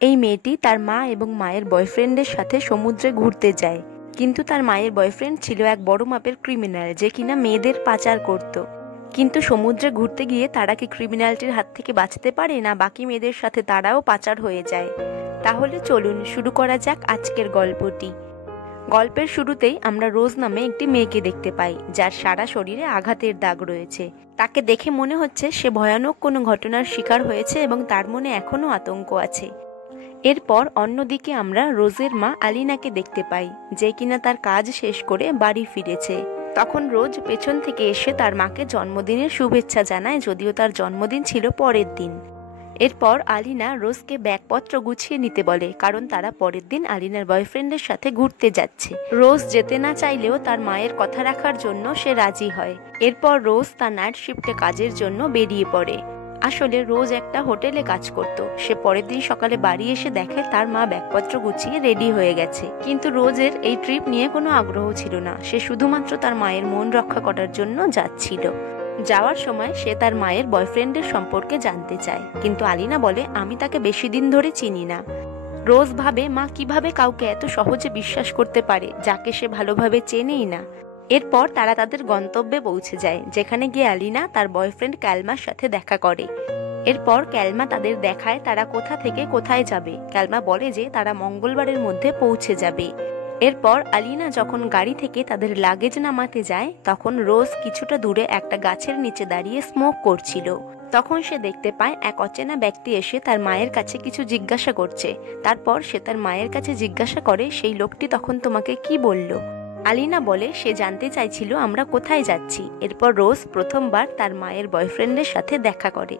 এই মেয়েটি তার মা এবং মায়ের বয়ফ্রেন্ডের সাথে সমুদ্রে ঘুরতে যায়, কিন্তু তার মায়ের বয়ফ্রেন্ড ছিল এক বড় মাপের ক্রিমিনাল যে কিনা মেয়েদের পাচার করত। কিন্তু সমুদ্রে ঘুরতে গিয়ে তারা কি ক্রিমিনালটির হাত থেকে বাঁচতে পারে, না বাকি মেয়েদের সাথে তারাও পাচার হয়ে যায়? তাহলে চলুন শুরু করা যাক আজকের গল্পটি। গল্পের শুরুতেই আমরা রোজ নামে একটি মেয়েকে দেখতে পাই, যার সারা শরীরে আঘাতের দাগ রয়েছে। তাকে দেখে মনে হচ্ছে সে ভয়ানক কোনো ঘটনার শিকার হয়েছে এবং তার মনে এখনো আতঙ্ক আছে। এরপর অন্যদিকে আমরা রোজের মা আলিনাকে দেখতে পাই, যে কিনা তার কাজ শেষ করে বাড়ি ফিরেছে। তখন রোজ পেছন থেকে এসে তার মাকে জন্মদিনের শুভেচ্ছা জানায়, যদিও তার জন্মদিন ছিল পরের দিন। এরপর আলিনা রোজকে ব্যাগপত্র গুছিয়ে নিতে বলে, কারণ তারা পরের দিন আলিনার বয়ফ্রেন্ডের সাথে ঘুরতে যাচ্ছে। রোজ যেতে না চাইলেও তার মায়ের কথা রাখার জন্য সে রাজি হয়। এরপর রোজ তার নাইট শিফটে কাজের জন্য বেরিয়ে পড়ে। আসলে রোজ একটা হোটেলে কাজ করত। সে পরের দিন সকালে বাড়ি এসে দেখে তার মা ব্যাগপত্র গুছিয়ে রেডি হয়ে গেছে, কিন্তু রোজের এই ট্রিপ নিয়ে কোনো আগ্রহ ছিল না। সে শুধুমাত্র তার মায়ের মন রক্ষা করার জন্য যাচ্ছিল। যাওয়ার সময় সে তার মায়ের বয়ফ্রেন্ডের সম্পর্কে জানতে চায়, কিন্তু আলিনা বলে আমি তাকে বেশি দিন ধরে চিনি না। রোজ ভাবে মা কিভাবে কাউকে এত সহজে বিশ্বাস করতে পারে যাকে সে ভালোভাবে চেনেই না। এরপর তারা তাদের গন্তব্যে পৌঁছে যায়, যেখানে গিয়ে আলিনা তার বয়ফ্রেন্ড ক্যালমার সাথে দেখা করে। এরপর ক্যালমা তাদের দেখায় তারা কোথা থেকে কোথায় যাবে। ক্যালমা বলে যে তারা মঙ্গলবারের মধ্যে পৌঁছে যাবে। এরপর আলিনা যখন গাড়ি থেকে তাদের লাগেজ নামাতে যায়, তখন রোজ কিছুটা দূরে একটা গাছের নিচে দাঁড়িয়ে স্মোক করছিল। তখন সে দেখতে পায় এক অচেনা ব্যক্তি এসে তার মায়ের কাছে কিছু জিজ্ঞাসা করছে। তারপর সে তার মায়ের কাছে জিজ্ঞাসা করে, সেই লোকটি তখন তোমাকে কি বলল? আলিনা বলে সে জানতে চাইছিল আমরা কোথায় যাচ্ছি। এরপর রোজ প্রথমবার তার মায়ের বয়ফ্রেন্ডের সাথে দেখা করে।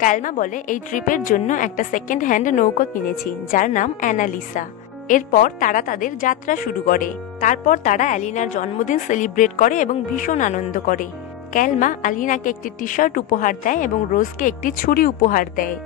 ক্যালমা বলে এই ট্রিপের জন্য একটা সেকেন্ড হ্যান্ড নৌকা কিনেছি, যার নাম অ্যানালিসা। এরপর তারা তাদের যাত্রা শুরু করে। তারপর তারা অ্যালিনার জন্মদিন সেলিব্রেট করে এবং ভীষণ আনন্দ করে। ক্যালমা আলিনাকে একটি টি শার্ট উপহার দেয় এবং রোজকে একটি ছুরি উপহার দেয়।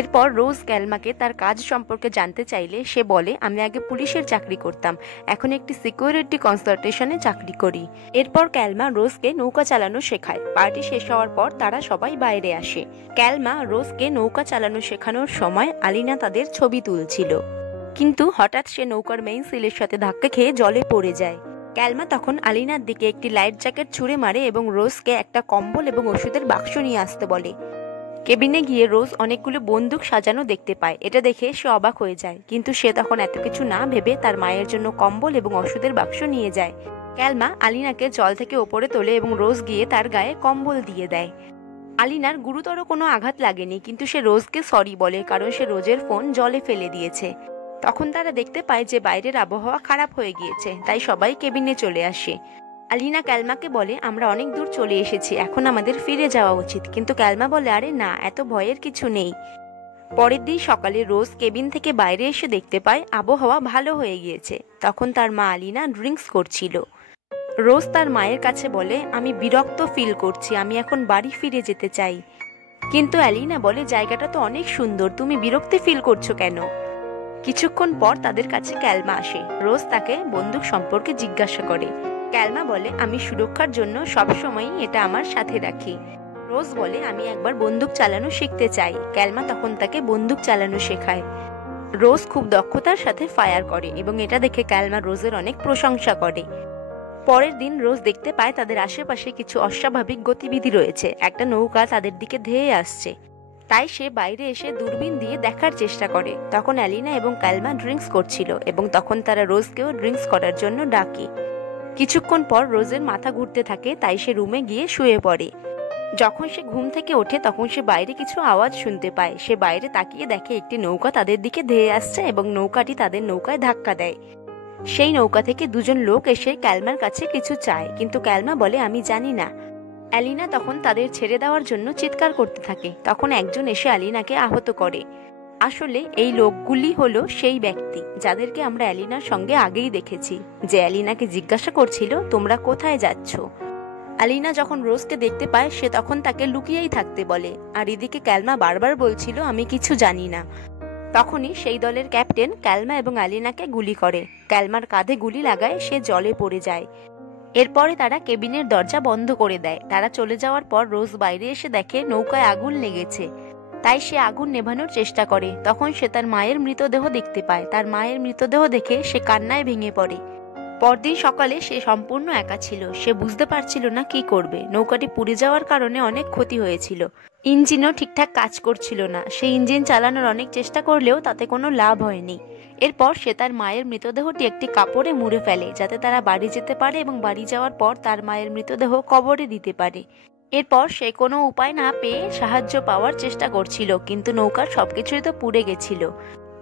এরপর রোজ ক্যালমাকে তার কাজ সম্পর্কে জানতে চাইলে সে বলে আমি আগে পুলিশের চাকরি করতাম, এখন একটি সিকিউরিটি কনসালটেশনে চাকরি করি। এরপর ক্যালমা রোজকে নৌকা চালানো শেখায়। পার্টি শেষ হওয়ার পর তারা সবাই বাইরে আসে। ক্যালমা রোজকে নৌকা চালানো শেখানোর সময় আলিনা তাদের ছবি তুলছিল, কিন্তু হঠাৎ সে নৌকার মেইন সিলের সাথে ধাক্কা খেয়ে জলে পড়ে যায়। ক্যালমা তখন আলিনার দিকে একটি লাইফ জ্যাকেট ছুঁড়ে মারে এবং রোজকে একটা কম্বল এবং ওষুধের বাক্স নিয়ে আসতে বলে। কেবিনে গিয়ে রোজ অনেকগুলো বন্দুক সাজানো দেখতে পায়। এটা দেখে সে অবাক হয়ে যায়, কিন্তু সে তখন এত কিছু না ভেবে তার মায়ের জন্য কম্বল এবং ওষুধের বাক্স নিয়ে যায়। ক্যালমা আলিনাকে জল থেকে ওপরে তোলে এবং রোজ গিয়ে তার গায়ে কম্বল দিয়ে দেয়। আলিনার গুরুতর কোনো আঘাত লাগেনি, কিন্তু সে রোজকে সরি বলে, কারণ সে রোজের ফোন জলে ফেলে দিয়েছে। তখন তারা দেখতে পায় যে বাইরের আবহাওয়া খারাপ হয়ে গিয়েছে, তাই সবাই কেবিনে চলে আসে। আলিনা ক্যালমাকে বলে আমরা অনেক দূর চলে এসেছি, এখন আমাদের ফিরে যাওয়া উচিত। কিন্তু ক্যালমা বলে আরে না, এত ভয়ের কিছু নেই। পরের দিন সকালে রোজ কেবিন থেকে বাইরে এসে দেখতে পায় আবহাওয়া ভালো হয়ে গিয়েছে। তখন তার মা আলিনা ড্রিঙ্কস করছিল। রোজ তার মায়ের কাছে বলে আমি বিরক্ত ফিল করছি, আমি এখন বাড়ি ফিরে যেতে চাই। কিন্তু আলিনা বলে জায়গাটা তো অনেক সুন্দর, তুমি বিরক্তি ফিল করছো কেন? কিছুক্ষণ পর তাদের কাছে ক্যালমা আসে। রোজ তাকে বন্দুক সম্পর্কে জিজ্ঞাসা করে। ক্যালমা বলে আমি সুরক্ষার জন্য সবসময়ই এটা আমার সাথে রাখি। রোজ বলে আমি একবার বন্দুক চালানো শিখতে চাই। ক্যালমা তখন তাকে বন্দুক চালানো শেখায়। রোজ খুব দক্ষতার সাথে ফায়ার করে এবং এটা দেখে ক্যালমা রোজের অনেক প্রশংসা করে। পরের দিন রোজ দেখতে পায় তাদের আশেপাশে কিছু অস্বাভাবিক গতিবিধি রয়েছে। একটা নৌকা তাদের দিকে ধেয়ে আসছে, তাই সে বাইরে এসে দূরবীন দিয়ে দেখার চেষ্টা করে। তখন অ্যালিনা এবং ক্যালমা ড্রিঙ্কস করছিল এবং তখন তারা রোজকেও ড্রিঙ্কস করার জন্য ডাকে। কিছুক্ষণ পর রোজের মাথা ঘুরতে থাকে, তাই সে রুমে গিয়ে শুয়ে পড়ে। যখন সে ঘুম থেকে ওঠে তখন সে বাইরে কিছু আওয়াজ শুনতে পায়। সে বাইরে তাকিয়ে দেখে একটি নৌকা তাদের দিকে ধেয়ে আসছে এবং নৌকাটি তাদের নৌকায় ধাক্কা দেয়। সেই নৌকা থেকে দুজন লোক এসে ক্যালমার কাছে কিছু চায়, কিন্তু ক্যালমা বলে আমি জানি না। অ্যালিনা তখন তাদের ছেড়ে দেওয়ার জন্য চিৎকার করতে থাকে। তখন একজন এসে অ্যালিনাকে আহত করে। আসলে এই লোকগুলি হলো সেই ব্যক্তি যাদেরকে আমরা অ্যালিনার সঙ্গে আগেই দেখেছি, যে অ্যালিনাকে জিজ্ঞাসা করছিল তোমরা কোথায় যাচ্ছ। অ্যালিনা যখন রোজকে দেখতে পায় সে তখন তাকে লুকিয়েই থাকতে বলে, আর এদিকে ক্যালমা বারবার বলছিল আমি কিছু জানি না। তখনই সেই দলের ক্যাপ্টেন ক্যালমা এবং অ্যালিনাকে গুলি করে। ক্যালমার কাঁধে গুলি লাগায়, সে জলে পড়ে যায়। এরপরে তারা কেবিনের দরজা বন্ধ করে দেয়। তারা চলে যাওয়ার পর রোজ বাইরে এসে দেখে নৌকায় আগুন লেগেছে। তাই সে আগুন নেভানোর চেষ্টা করে। তখন সে তার মায়ের মৃতদেহ দেখতে পায়। তার মায়ের মৃতদেহ দেখে সে কান্নায় ভেঙে পড়ে। পরদিন সকালে সে সম্পূর্ণ একা ছিল। সে বুঝতে পারছিল না কি করবে। নৌকাটি পুড়ে যাওয়ার কারণে অনেক ক্ষতি হয়েছিল। ইঞ্জিনও ঠিকঠাক কাজ করছিল না। সে ইঞ্জিন চালানোর অনেক চেষ্টা করলেও তাতে কোনো লাভ হয়নি। এরপর সে তার মায়ের মৃতদেহটি একটি কাপড়ে মুড়ে ফেলে, যাতে তারা বাড়ি যেতে পারে এবং বাড়ি যাওয়ার পর তার মায়ের মৃতদেহ কবরে দিতে পারে। এরপর সে কোনো উপায় না পেয়ে সাহায্য পাওয়ার চেষ্টা করছিল, কিন্তু নৌকার সবকিছুই তো পুড়ে গেছিল।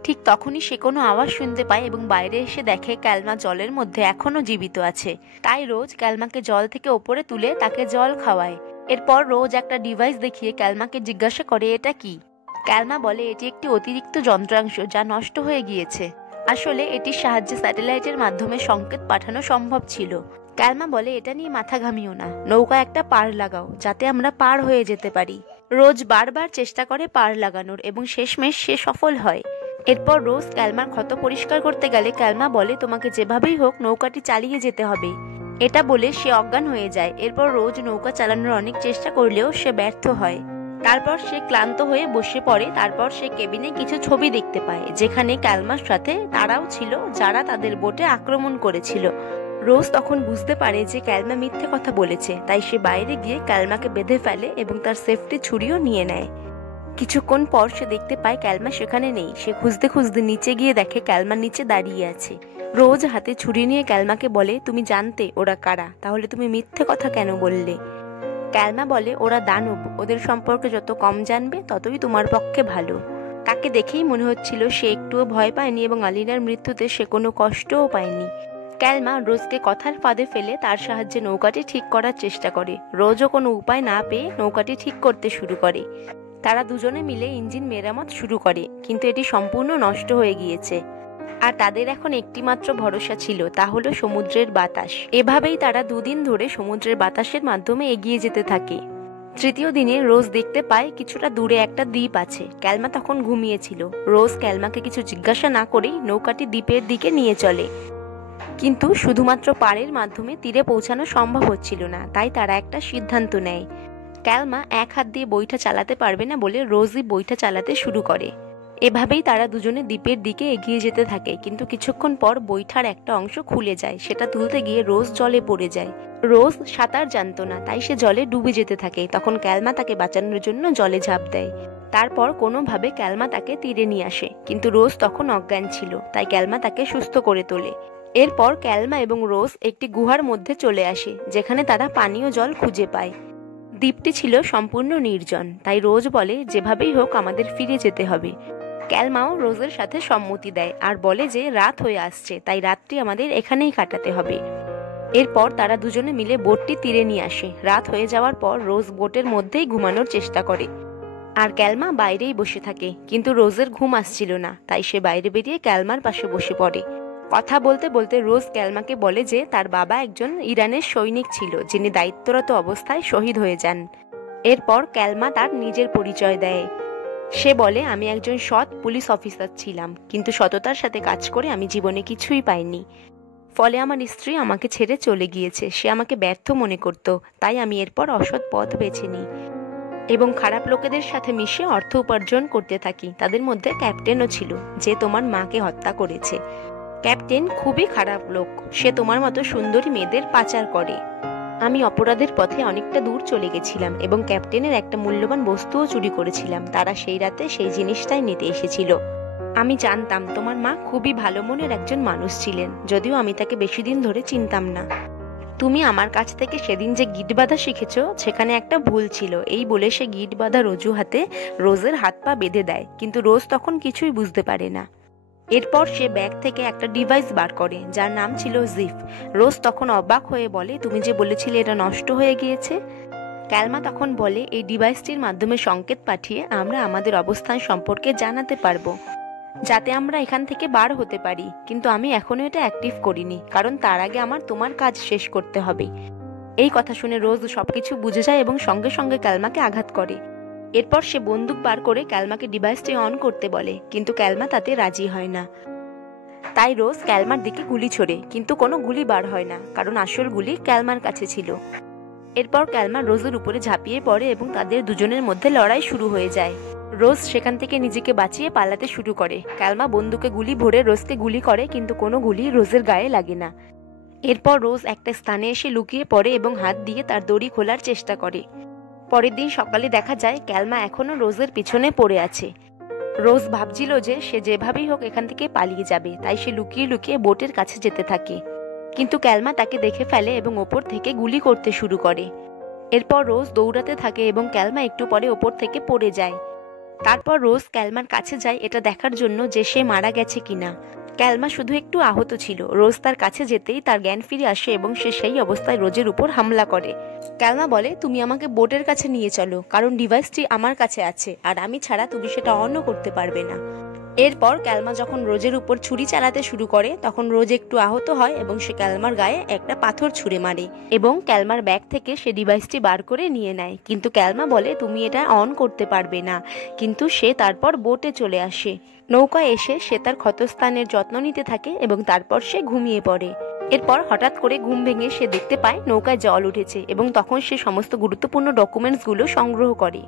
ঠিক তখনই সে কোনো আওয়াজ শুনতে পায় এবং বাইরে এসে দেখে ক্যালমা জলের মধ্যে এখনো জীবিত আছে। তাই রোজ ক্যালমাকে জল থেকে ওপরে তুলে তাকে জল খাওয়ায়। এরপর রোজ একটা ডিভাইস দেখিয়ে ক্যালমাকে জিজ্ঞাসা করে এটা কি। ক্যালমা বলে এটি একটি অতিরিক্ত যন্ত্রাংশ যা নষ্ট হয়ে গিয়েছে। আসলে এটির সাহায্যে স্যাটেলাইটের মাধ্যমে সংকেত পাঠানো সম্ভব ছিল। ক্যালমা বলে এটা নিয়ে মাথা ঘামিও না, নৌকা একটা পার লাগাও যাতে আমরা পার হয়ে যেতে পারি। রোজ বারবার চেষ্টা করে পার লাগানোর এবং শেষমেশ সে সফল হয়। এরপর রোজ ক্যালমার ক্ষত পরিষ্কার করতে গেলে ক্যালমা বলে তোমাকে যেভাবেই হোক নৌকাটি চালিয়ে যেতে হবে। এটা বলে সে অজ্ঞান হয়ে যায়। এরপর রোজ নৌকা চালানোর অনেক চেষ্টা করলেও সে ব্যর্থ হয়। তারপর সে ক্লান্ত হয়ে বসে পড়ে। তারপর সে কেবিনে কিছু ছবি দেখতে পায়, যেখানে ক্যালমার সাথে তারাও ছিল যারা তাদের বোটে আক্রমণ করেছিল। রোজ তখন বুঝতে পারে যে ক্যালমা মিথ্যে কথা বলেছে। তাই সে বাইরে গিয়ে ক্যালমাকে বেঁধে ফেলে এবং তার সেফটি ছুরিও নিয়ে নেয়। কিছুক্ষণ পর সে দেখতে পায় ক্যালমা সেখানে নেই। সে খুঁজতে খুঁজতে নিচে গিয়ে দেখে ক্যালমা নিচে দাঁড়িয়ে আছে। রোজ হাতে ছুরি নিয়ে ক্যালমাকে বলে তুমি জানতে ওরা কারা, তাহলে তুমি মিথ্যে কথা কেন বললে। ক্যালমা বলে ওরা দানব, ওদের সম্পর্কে যত কম জানবে ততই তোমার পক্ষে ভালো। তাকে দেখেই মনে হচ্ছিল সে একটুও ভয় পায়নি এবং আলিনার মৃত্যুতে সে কোনো কষ্টও পায়নি। ক্যালমা রোজকে কথার ফাঁদে ফেলে তার সাহায্যে নৌকাটি ঠিক করার চেষ্টা করে। রোজও কোনো উপায় না পেয়ে নৌকাটি ঠিক করতে শুরু করে। তারা দুজনে মিলে ইঞ্জিন মেরামত শুরু করে, কিন্তু এটি সম্পূর্ণ নষ্ট হয়ে গিয়েছে। আর তাদের এখন একটি মাত্র ভরসা ছিল, তা হলো সমুদ্রের বাতাস। এভাবেই তারা দুদিন ধরে সমুদ্রের বাতাসের মাধ্যমে এগিয়ে যেতে থাকে। তৃতীয় দিনে রোজ দেখতে পায় কিছুটা দূরে একটা দ্বীপ আছে। ক্যালমা তখন ঘুমিয়েছিল। রোজ ক্যালমাকে কিছু জিজ্ঞাসা না করেই নৌকাটি দ্বীপের দিকে নিয়ে চলে, কিন্তু শুধুমাত্র পাড়ের মাধ্যমে তীরে পৌঁছানো সম্ভব হচ্ছিল না। তাই তারা একটা সিদ্ধান্ত নেয়। ক্যালমা এক হাত দিয়ে বইটা চালাতে পারবে না বলে রোজই বইটা চালাতে শুরু করে। এভাবেই তারা দুজনে দ্বীপের দিকে এগিয়ে যেতে থাকে, কিন্তু কিছুক্ষণ পর বৈঠার একটা অংশ খুলে যায়। সেটা তুলতে গিয়ে রোজ জলে পড়ে যায়। রোজ সাঁতার জানতো না, তাই সে জলে ডুবে যেতে থাকে। তখন ক্যালমা তাকে বাঁচানোর জন্য জলে ঝাঁপ দেয়। তারপর কোনোভাবে ক্যালমা তাকে তীরে নিয়ে আসে, কিন্তু রোজ তখন অজ্ঞান ছিল। তাই ক্যালমা তাকে সুস্থ করে তোলে। এরপর ক্যালমা এবং রোজ একটি গুহার মধ্যে চলে আসে, যেখানে তারা পানীয় জল খুঁজে পায়। দ্বীপটি ছিল সম্পূর্ণ নির্জন। তাই রোজ বলে যেভাবেই হোক আমাদের ফিরে যেতে হবে। ক্যালমাও রোজের সাথে সম্মতি দেয় আর বলে যে রাত হয়ে আসছে, তাই রাতটি আমাদের এখানেই কাটাতে হবে। এরপর তারা দুজনে মিলে বোটটি তীরে নিয়ে আসে। রাত হয়ে যাওয়ার পর রোজ বোটের মধ্যেই ঘুমানোর চেষ্টা করে, আর ক্যালমা বাইরেই বসে থাকে। কিন্তু রোজের ঘুম আসছিল না, তাই সে বাইরে বেরিয়ে ক্যালমার পাশে বসে পড়ে। কথা বলতে বলতে রোজ ক্যালমাকে বলে যে তার বাবা একজন ইরানের সৈনিক ছিল, যিনি দায়িত্বরত অবস্থায় শহীদ হয়ে যান। এরপর ক্যালমা তার নিজের পরিচয় দেয়। সে বলে আমি একজন সৎ পুলিশ অফিসার ছিলাম, কিন্তু সততার সাথে কাজ করে আমি জীবনে কিছুই পাইনি। ফলে আমার স্ত্রী আমাকে ছেড়ে চলে গিয়েছে। সে আমাকে ব্যর্থ মনে করত, তাই আমি এরপর অসৎ পথ বেছে নিই এবং খারাপ লোকেদের সাথে মিশে অর্থ উপার্জন করতে থাকি। তাদের মধ্যে ক্যাপ্টেনও ছিল, যে তোমার মাকে হত্যা করেছে। ক্যাপ্টেন খুবই খারাপ লোক। সে তোমার মতো সুন্দরী মেয়েদের পাচার করে। আমি অপরাধের পথে অনেকটা দূর চলে গেছিলাম এবং ক্যাপ্টেনের একটা মূল্যবান বস্তুও চুরি করেছিলাম। তারা সেই রাতে সেই জিনিসটাই নিতে এসেছিল। আমি জানতাম তোমার মা খুবই ভালো মনের একজন মানুষ ছিলেন, যদিও আমি তাকে বেশি দিন ধরে চিনতাম না। তুমি আমার কাছ থেকে সেদিন যে গিট বাঁধা শিখেছ, সেখানে একটা ভুল ছিল। এই বলে সে গিট বাঁধার অজুহাতে রোজের হাত পা বেঁধে দেয়, কিন্তু রোজ তখন কিছুই বুঝতে পারে না। এরপর সে ব্যাগ থেকে একটা ডিভাইস বার করে, যার নাম ছিল জিফ। রোজ তখন অবাক হয়ে বলে তুমি যে বলেছিলে এটা নষ্ট হয়ে গিয়েছে। ক্যালমা তখন বলে এই ডিভাইসটির মাধ্যমে সংকেত পাঠিয়ে আমরা আমাদের অবস্থান সম্পর্কে জানাতে পারবো, যাতে আমরা এখান থেকে বার হতে পারি। কিন্তু আমি এখনো এটা অ্যাক্টিভ করিনি, কারণ তার আগে আমার তোমার কাজ শেষ করতে হবে। এই কথা শুনে রোজ সবকিছু বুঝে যায় এবং সঙ্গে সঙ্গে ক্যালমাকে আঘাত করে। এরপর সে বন্দুক বার করে ক্যালমাকে ডিভাইসটি অন করতে বলে, কিন্তু ক্যালমা তাতে রাজি হয় না। তাই রোজ ক্যালমার দিকে গুলি ছোড়ে, কিন্তু কোনো গুলি বার হয় না, কারণ আসল গুলি ক্যালমার কাছে ছিল। এরপর ক্যালমা রোজের উপরে ঝাঁপিয়ে পড়ে এবং তাদের দুজনের মধ্যে লড়াই শুরু হয়ে যায়। রোজ সেখান থেকে নিজেকে বাঁচিয়ে পালাতে শুরু করে। ক্যালমা বন্দুকে গুলি ভরে রোজকে গুলি করে, কিন্তু কোনো গুলি রোজের গায়ে লাগে না। এরপর রোজ একটা স্থানে এসে লুকিয়ে পড়ে এবং হাত দিয়ে তার দড়ি খোলার চেষ্টা করে। পরের দিন সকালে দেখা যায় ক্যালমা এখনো রোজের পিছনে পড়ে আছে। রোজ ভাবছিল যে সে যেভাবেই হোক এখান থেকে পালিয়ে যাবে, তাই সে লুকিয়ে লুকিয়ে বোটের কাছে যেতে থাকে। কিন্তু ক্যালমা তাকে দেখে ফেলে এবং ওপর থেকে গুলি করতে শুরু করে। এরপর রোজ দৌড়াতে থাকে এবং ক্যালমা একটু পরে ওপর থেকে পড়ে যায়। তারপর রোজ ক্যালমার কাছে যায় এটা দেখার জন্য যে সে মারা গেছে কিনা। ক্যালমা শুধু একটু আহত ছিল। রোজ তার কাছে যেতেই তার জ্ঞান ফিরে আসে এবং সে সেই অবস্থায় রোজের উপর হামলা করে। ক্যালমা বলে, তুমি আমাকে বোটের কাছে নিয়ে চলো, কারণ ডিভাইসটি আমার কাছে আছে আর আমি ছাড়া তুমি সেটা অনও করতে পারবে না। এরপর ক্যালমা যখন রোজের উপর ছুরি চালাতে শুরু করে তখন রোজ একটু আহত হয় এবং সে ক্যালমার গায়ে একটা পাথর ছুঁড়ে মারে এবং ক্যালমার ব্যাগ থেকে সে ডিভাইসটি বার করে নিয়ে নেয়। কিন্তু ক্যালমা বলে, তুমি এটা অন করতে পারবে না। কিন্তু সে তারপর বোটে চলে আসে। নৌকায় এসে সে তার ক্ষতস্থানের যত্ন নিতে থাকে এবং তারপর সে ঘুমিয়ে পড়ে। এরপর হঠাৎ করে ঘুম ভেঙে সে দেখতে পায় নৌকায় জল উঠেছে এবং তখন সে সমস্ত গুরুত্বপূর্ণ ডকুমেন্টসগুলো সংগ্রহ করে।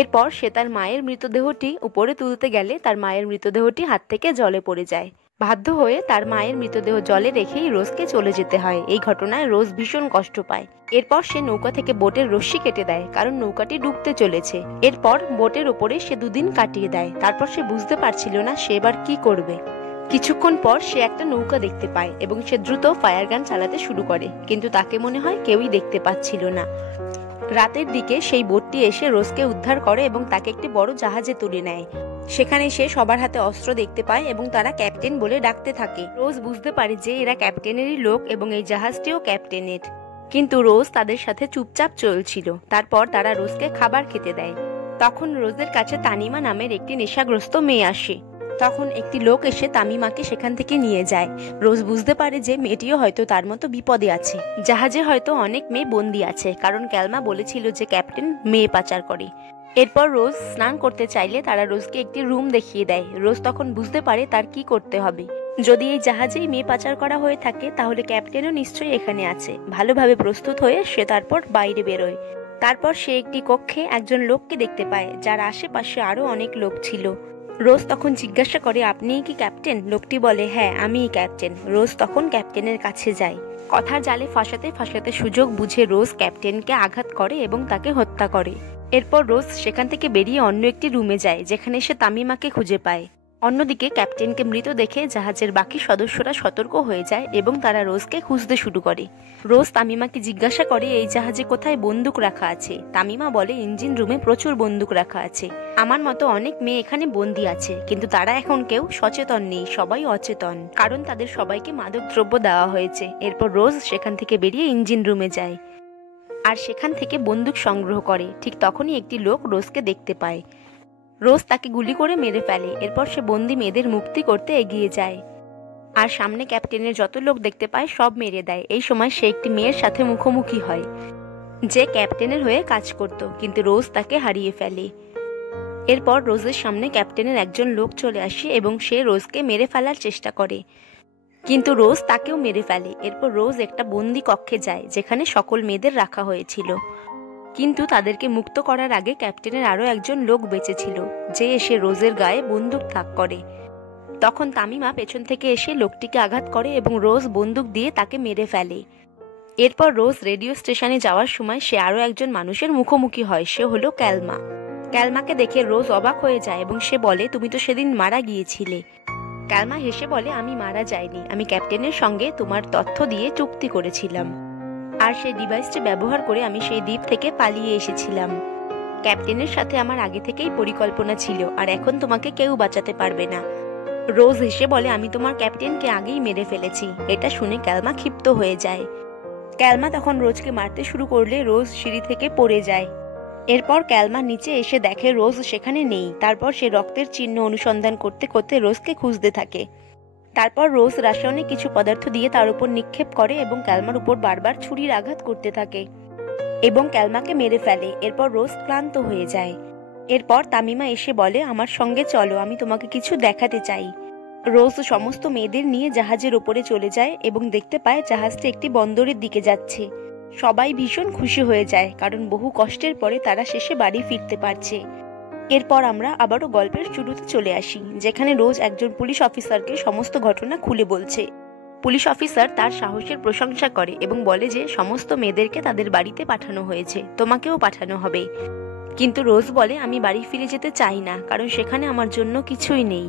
এরপর সে তার মায়ের মৃতদেহটি উপরে তুলতে গেলে তার মায়ের মৃতদেহটি হাত থেকে জলে পড়ে যায়। বাধ্য হয়ে তার মায়ের মৃতদেহ জলে রেখেই রোজকে চলে যেতে হয়। এই ঘটনায় রোজ ভীষণ কষ্ট পায়। এরপর সে নৌকা থেকে বোটের রশ্মি কেটে দেয়, কারণ নৌকাটি ডুবতে চলেছে। এরপর বোটের উপরে সে দুদিন কাটিয়ে দেয়। তারপর সে বুঝতে পারছিল না সে এবার কি করবে। কিছুক্ষণ পর সে একটা নৌকা দেখতে পায় এবং সে দ্রুত ফায়ার গান চালাতে শুরু করে, কিন্তু তাকে মনে হয় কেউই দেখতে পাচ্ছিল না। রাতের দিকে সেই বোটটি এসে রোজকে উদ্ধার করে এবং তাকে একটি বড় জাহাজে তুলে নেয়। সেখানে সে সবার হাতে অস্ত্র দেখতে পায় এবং তারা ক্যাপ্টেন বলে ডাকতে থাকে। রোজ বুঝতে পারে যে এরা ক্যাপ্টেনেরই লোক এবং এই জাহাজটিও ক্যাপ্টেনের। কিন্তু রোজ তাদের সাথে চুপচাপ চলছিল। তারপর তারা রোজকে খাবার খেতে দেয়। তখন রোজের কাছে তানিমা নামের একটি নেশাগ্রস্ত মেয়ে আসে। তখন একটি লোক এসে তামিমাকে সেখান থেকে নিয়ে যায়। রোজ বুঝতে পারে যে মেয়েটিও হয়তো তার মতো বিপদে আছে। জাহাজে হয়তো অনেক মেয়ে বন্দি আছে, কারণ ক্যালমা বলেছিল যে ক্যাপ্টেন মেয়ে পাচার করে। এরপর রোজ স্নান করতে চাইলে তারা রোজকে একটি রুম দেখিয়ে দেয়। রোজ তখন বুঝতে পারে তার কি করতে হবে। যদি এই জাহাজেই মেয়ে পাচার করা হয়ে থাকে তাহলে ক্যাপ্টেনও নিশ্চয়ই এখানে আছে। ভালোভাবে প্রস্তুত হয়ে সে তারপর বাইরে বেরোয়। তারপর সে একটি কক্ষে একজন লোককে দেখতে পায়, যার আশেপাশে আরো অনেক লোক ছিল। রোজ তখন জিজ্ঞাসা করে, আপনিই কি ক্যাপ্টেন? লোকটি বলে, হ্যাঁ আমিই ক্যাপ্টেন। রোজ তখন ক্যাপ্টেনের কাছে যায়। কথার জালে ফাঁসাতে ফাঁসাতে সুযোগ বুঝে রোজ ক্যাপ্টেনকে আঘাত করে এবং তাকে হত্যা করে। এরপর রোজ সেখান থেকে বেরিয়ে অন্য একটি রুমে যায়, যেখানে সে তামিমাকে খুঁজে পায়। অন্যদিকে ক্যাপ্টেনকে মৃত দেখে জাহাজের বাকি সদস্যরা সতর্ক হয়ে যায় এবং তারা রোজকে খুঁজতে শুরু করে। রোজ তামিমাকে জিজ্ঞাসা করে এই জাহাজে কোথায় বন্দুক রাখা আছে। তামিমা বলে, ইঞ্জিন রুমে প্রচুর বন্দুক রাখা আছে। আমার মতো অনেক মেয়ে এখানে বন্দি আছে, কিন্তু তারা এখন কেউ সচেতন নেই, সবাই অচেতন, কারণ তাদের সবাইকে মাদক দ্রব্য দেওয়া হয়েছে। এরপর রোজ সেখান থেকে বেরিয়ে ইঞ্জিন রুমে যায় আর সেখান থেকে বন্দুক সংগ্রহ করে। ঠিক তখনই একটি লোক রোজকে দেখতে পায়। রোজ তাকে গুলি করে মেরে ফেলে। এরপর সে বন্দি মেয়েদের মুক্তি করতে এগিয়ে যায় আর সামনে ক্যাপ্টেনের যত লোক দেখতে পায় সব মেরে দেয়। এই সময় সে একটি মেয়ের সাথে মুখোমুখি হয় যে ক্যাপ্টেনের হয়ে কাজ করত, কিন্তু রোজ তাকে হারিয়ে ফেলে। এরপর রোজের সামনে ক্যাপ্টেনের একজন লোক চলে আসে এবং সে রোজকে মেরে ফেলার চেষ্টা করে, কিন্তু রোজ তাকেও মেরে ফেলে। এরপর রোজ একটা বন্দি কক্ষে যায় যেখানে সকল মেয়েদের রাখা হয়েছিল, কিন্তু তাদেরকে মুক্ত করার আগে ক্যাপ্টেনের আরো একজন লোক বেঁচে ছিল, যে এসে রোজের গায়ে বন্দুক তাক করে। তখন তামিমা পেছন থেকে এসে লোকটিকে আঘাত করে এবং রোজ বন্দুক দিয়ে তাকে মেরে ফেলে। এরপর রোজ রেডিও স্টেশনে যাওয়ার সময় সে আরো একজন মানুষের মুখোমুখি হয়। সে হলো ক্যালমা। ক্যালমাকে দেখে রোজ অবাক হয়ে যায় এবং সে বলে, তুমি তো সেদিন মারা গিয়েছিলে। ক্যালমা হেসে বলে, আমি মারা যাইনি, আমি ক্যাপ্টেনের সঙ্গে তোমার তথ্য দিয়ে চুক্তি করেছিলাম আর সেই ডিভাইসটি ব্যবহার করে আমি সেই দ্বীপ থেকে পালিয়ে এসেছিলাম। ক্যাপ্টেনের সাথে আমার আগে থেকেই পরিকল্পনা ছিল আর এখন তোমাকে কেউ বাঁচাতে পারবে না। রোজ হেসে বলে, আমি তোমার ক্যাপ্টেনকে আগেই মেরে ফেলেছি। এটা শুনে ক্যালমা ক্ষিপ্ত হয়ে যায়। ক্যালমা তখন রোজকে মারতে শুরু করলে রোজ সিঁড়ি থেকে পড়ে যায়। এরপর ক্যালমা নিচে এসে দেখে রোজ সেখানে নেই। তারপর সে রক্তের চিহ্ন অনুসন্ধান করতে করতে রোজকে খুঁজতে থাকে। তারপর রোজ রাসায়নিক কিছু পদার্থ দিয়ে তার উপর নিক্ষেপ করে এবং ক্যালমার উপর বারবার ছুরির আঘাত করতে থাকে এবং ক্যালমাকে মেরে ফেলে। এরপর রোজ ক্লান্ত হয়ে যায়। এরপর তামিমা এসে বলে, আমার সঙ্গে চলো, আমি তোমাকে কিছু দেখাতে চাই। রোজ সমস্ত মেয়েদের নিয়ে জাহাজের ওপরে চলে যায় এবং দেখতে পায় জাহাজটি একটি বন্দরের দিকে যাচ্ছে। সবাই ভীষণ খুশি হয়ে যায়, কারণ বহু কষ্টের পরে তারা শেষে বাড়ি ফিরতে পারছে। এরপর আমরা আবারও গল্পের শুরুতে চলে আসি, যেখানে রোজ একজন পুলিশ অফিসারকে সমস্ত ঘটনা খুলে বলছে। পুলিশ অফিসার তার সাহসের প্রশংসা করে এবং বলে যে সমস্ত মেয়েদেরকে তাদের বাড়িতে পাঠানো হয়েছে, তোমাকেও পাঠানো হবে। কিন্তু রোজ বলে, আমি বাড়ি ফিরে যেতে চাই না, কারণ সেখানে আমার জন্য কিছুই নেই।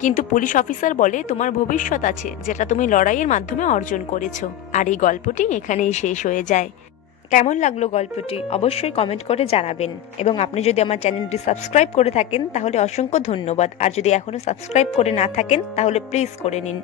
কিন্তু পুলিশ অফিসার বলে, তোমার ভবিষ্যৎ আছে, যেটা তুমি লড়াইয়ের মাধ্যমে অর্জন করেছো। আর এই গল্পটি এখানেই শেষ হয়ে যায়। কেমন লাগলো গল্পটি অবশ্যই কমেন্ট করে জানাবেন, এবং আপনি যদি আমার চ্যানেলটি সাবস্ক্রাইব করে থাকেন তাহলে অসংখ্য ধন্যবাদ, আর যদি এখনো সাবস্ক্রাইব করে না থাকেন তাহলে প্লিজ করে নিন।